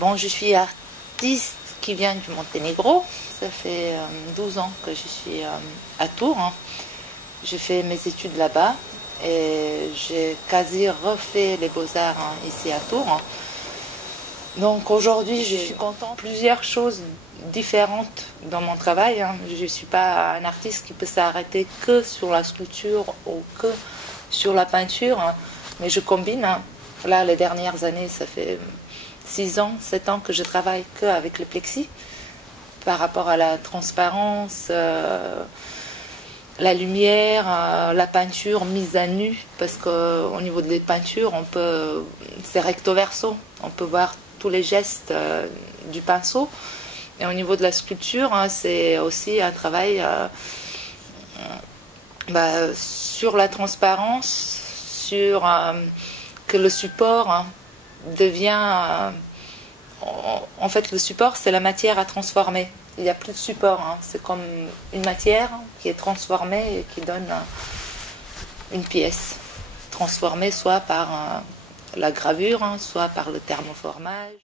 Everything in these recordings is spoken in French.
Bon, je suis artiste qui vient du Monténégro. Ça fait 12 ans que je suis à Tours. J'ai fait mes études là-bas et j'ai quasi refait les beaux-arts ici à Tours. Donc aujourd'hui, je suis contente. Plusieurs choses différentes dans mon travail. Je ne suis pas un artiste qui peut s'arrêter que sur la sculpture ou que sur la peinture, mais je combine. Là, les dernières années, ça fait 6 ans, 7 ans que je travaille qu'avec le plexi par rapport à la transparence, la lumière, la peinture mise à nu, parce qu'au niveau des peintures, c'est recto verso, on peut voir tous les gestes du pinceau. Et au niveau de la sculpture, c'est aussi un travail sur la transparence, sur que le support devient... en fait, le support, c'est la matière à transformer. Il n'y a plus de support. C'est comme une matière qui est transformée et qui donne une pièce. Transformée soit par la gravure, soit par le thermoformage.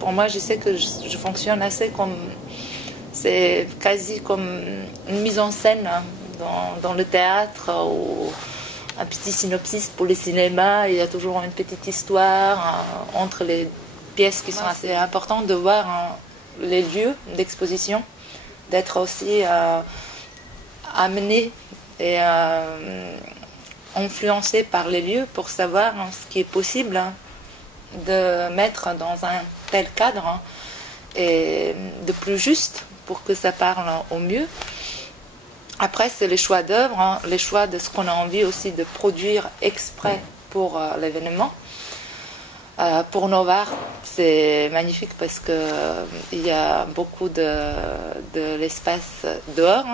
Pour moi, je sais que je fonctionne assez comme... C'est quasi comme une mise en scène dans le théâtre ou un petit synopsis pour le cinéma. Il y a toujours une petite histoire entre les pièces qui sont assez importantes, de voir les lieux d'exposition, d'être aussi amené et influencé par les lieux pour savoir ce qui est possible de mettre dans un tel cadre et de plus juste pour que ça parle au mieux. Après, c'est les choix d'œuvres, les choix de ce qu'on a envie aussi de produire exprès pour l'événement. Pour Novart, c'est magnifique parce qu'il y a beaucoup de l'espace dehors,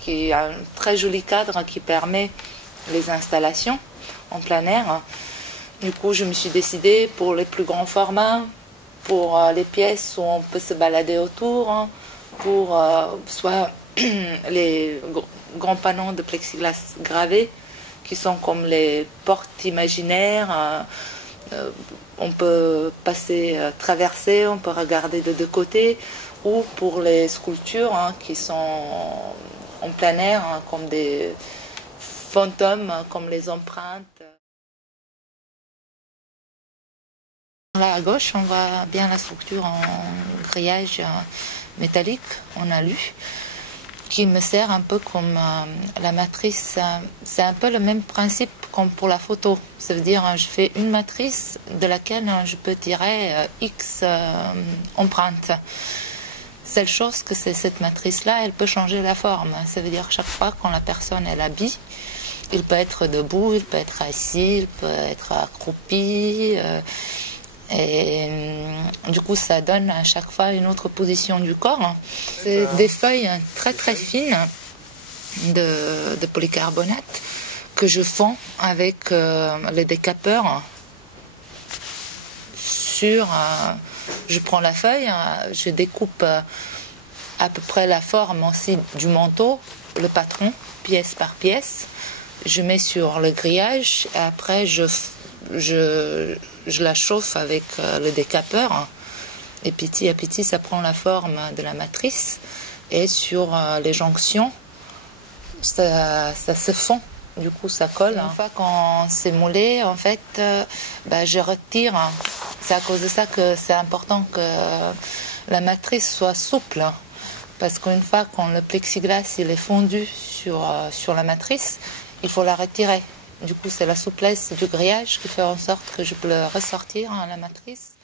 qui a un très joli cadre qui permet les installations en plein air. Du coup, je me suis décidée pour les plus grands formats, pour les pièces où on peut se balader autour, pour soit les grands panneaux de plexiglas gravés qui sont comme les portes imaginaires. On peut passer, traverser, on peut regarder de deux côtés, ou pour les sculptures qui sont en plein air, comme des fantômes, comme les empreintes. Là à gauche, on voit bien la structure en grillage métallique, en alu, qui me sert un peu comme la matrice. C'est un peu le même principe comme pour la photo. Ça veut dire je fais une matrice de laquelle je peux tirer X empreintes. Seule chose que c'est cette matrice-là, elle peut changer la forme. Ça veut dire chaque fois quand la personne elle habille, il peut être debout, il peut être assis, il peut être accroupi. Et du coup, ça donne à chaque fois une autre position du corps. C'est des feuilles très très fines de polycarbonate que je fonds avec le décapeur. Je prends la feuille, je découpe à peu près la forme aussi du manteau, le patron, pièce par pièce. Je mets sur le grillage et après je la chauffe avec le décapeur et petit à petit ça prend la forme de la matrice et sur les jonctions ça se fond, du coup ça colle. Une fois qu'on c'est moulé, en fait je retire. C'est à cause de ça que c'est important que la matrice soit souple, parce qu'une fois quand le plexiglas il est fondu sur la matrice, il faut la retirer. Du coup, c'est la souplesse du grillage qui fait en sorte que je peux le ressortir la matrice.